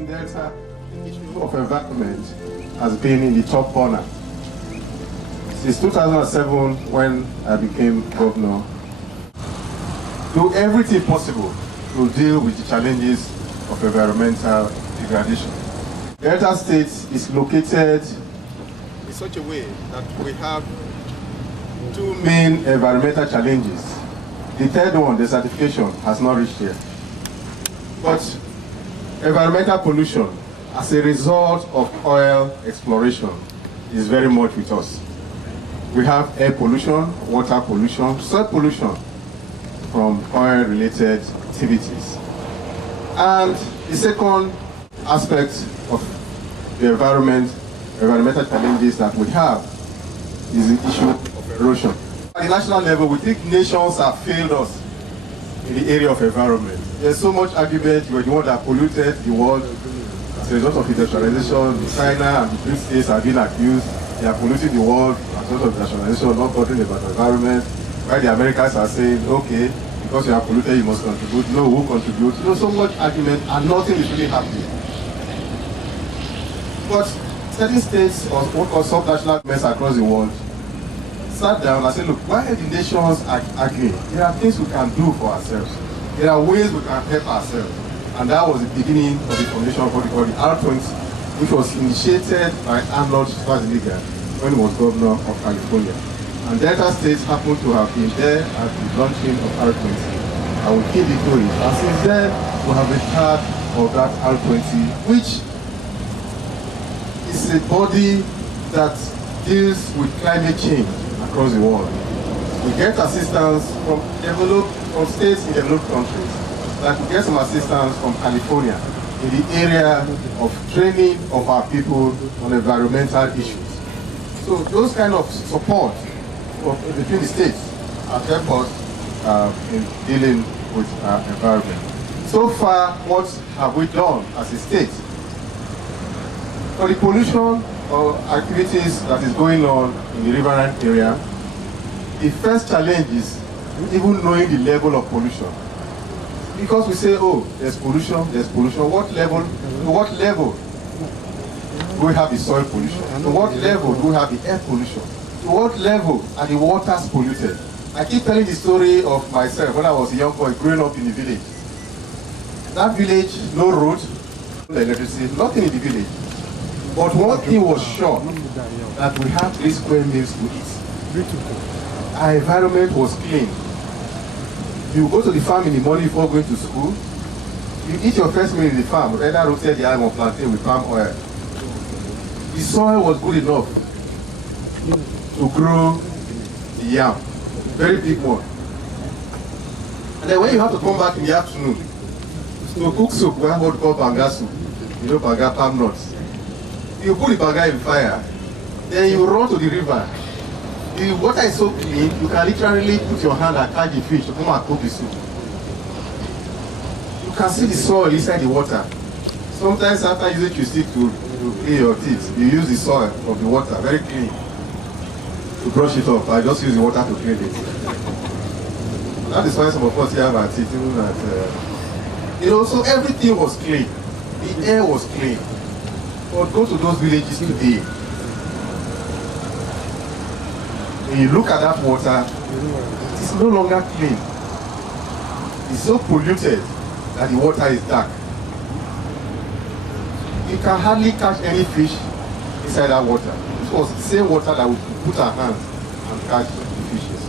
in Delta, the issue of environment has been in the top corner. Since 2007, when I became governor, do everything possible to deal with the challenges of environmental degradation. Delta State is located in such a way that we have two main environmental challenges. The third one, the certification, has not reached yet. But environmental pollution as a result of oil exploration is very much with us. We have air pollution, water pollution, soil pollution from oil-related activities. And the second aspect of the environmental challenges that we have is the issue of erosion. At the national level, we think nations have failed us in the area of environment. There's so much argument, we're the one that polluted the world as a result of industrialization. China and the British states have been accused, they are polluting the world as a result of industrialization, not bothering about the environment. While the Americans are saying, okay, because you are polluted, you must contribute. No, who contributes? So much argument and nothing is really happening. But certain states or what called subnational governments across the world sat down and said, look, why are the nations arguing? There are things we can do for ourselves. There are ways we can help ourselves. And that was the beginning of the formation of what we call the R20, which was initiated by Arnold Schwarzenegger when he was governor of California. And Delta States happened to have been there at the launching of R20. And we keep it going. And since then, we have been part of that R20, which is a body that deals with climate change across the world. We get assistance from states in developed countries. Like we get some assistance from California in the area of training of our people on environmental issues. So those kind of support between the states have helped us in dealing with our environment. So far, what have we done as a state? For the pollution or activities that is going on in the riverine area, the first challenge is even knowing the level of pollution. Because we say, oh, there's pollution. What level? To what level do we have the soil pollution? To what level do we have the air pollution? To what level are the waters polluted? I keep telling the story of myself when I was a young boy growing up in the village. That village, no road, no electricity, nothing in the village. But one thing was sure, that we had 3 square meals to eat. Our environment was clean. You go to the farm in the morning before going to school, you eat your first meal in the farm, either roasted yam or plantain with palm oil. The soil was good enough to grow the yam, very big one. And then when you have to come back in the afternoon to cook soup, we have what we call banga soup, banga palm nuts. You put the banga in fire, then you run to the river. The water is so clean, you can literally put your hand and catch the fish to come and cook the soup. You can see the soil inside the water. Sometimes after using your stick to clean your teeth, you use the soil of the water, very clean, to brush it off. I just use the water to clean it. That is why some of us here have our teeth, even that, so everything was clean. The air was clean. But go to those villages today, when you look at that water, it is no longer clean. It's so polluted that the water is dark. You can hardly catch any fish inside that water. This was the same water that we put our hands and catch the fishes.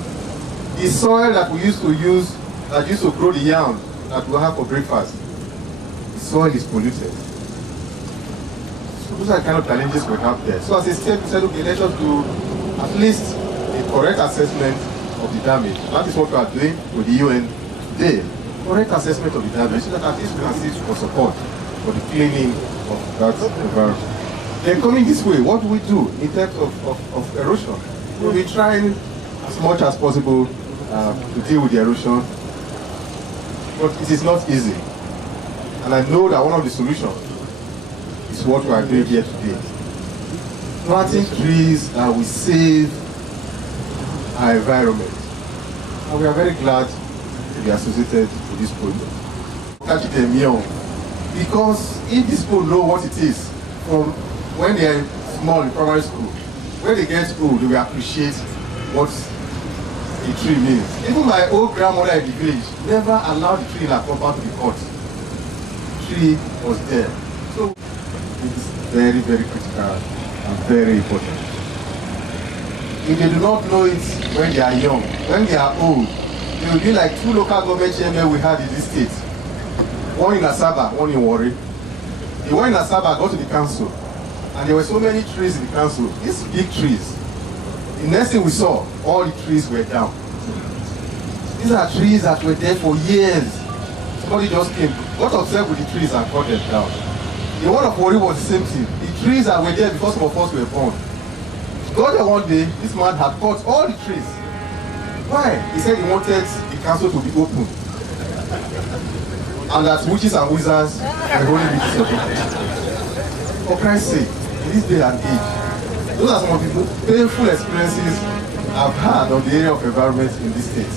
The soil that we used to use, that used to grow the yam that we have for breakfast, the soil is polluted. So those are the kind of challenges we have there. So as a state, we said, okay, let us do at least a correct assessment of the damage. That is what we are doing with the UN today. Correct assessment of the damage, so that at least we can seek for support for the cleaning of that environment. Then coming this way, what do we do in terms of erosion? We'll be trying as much as possible to deal with the erosion, but it is not easy. And I know that one of the solutions is what we are doing here today. Planting trees that will save our environment. And we are very glad to be associated with this project. Because if these people know what it is from when they are small in primary school, when they get old, they will appreciate what a tree means. Even my old grandmother in the village never allowed the tree in her compound to be cut. The tree was there. So it's very, very critical and very important. If they do not know it when they are young, when they are old, they will be like two local government chairmen we had in this state. One in Asaba, one in Warri. The one in Asaba got to the council, and there were so many trees in the council, these big trees. The next thing we saw, all the trees were down. These are trees that were there for years. Somebody just came, got upset with the trees and cut them down. The one of Warri was the same thing. The trees that were there before some of us were born. Got there one day, this man had cut all the trees. Why? He said he wanted the council to be open. And that witches and wizards were only witches. For Christ's sake, in this day and age, those are some of the painful experiences I've had on the area of environment in this state.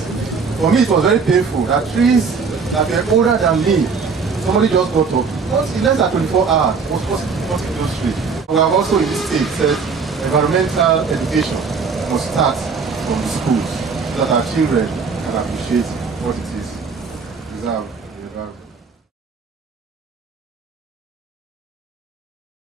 For me, it was very painful that trees that were older than me, somebody just got up. In less than 24 hours, was cutting those trees. We have also in this state said environmental education must start from the schools so that our children can appreciate what it is to preserve the environment.